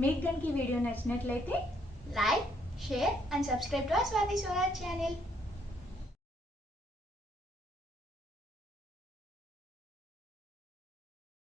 మీకు కనుక ఈ వీడియో నచ్చినట్లయితే Like, share and subscribe to our Swati Swaraj channel.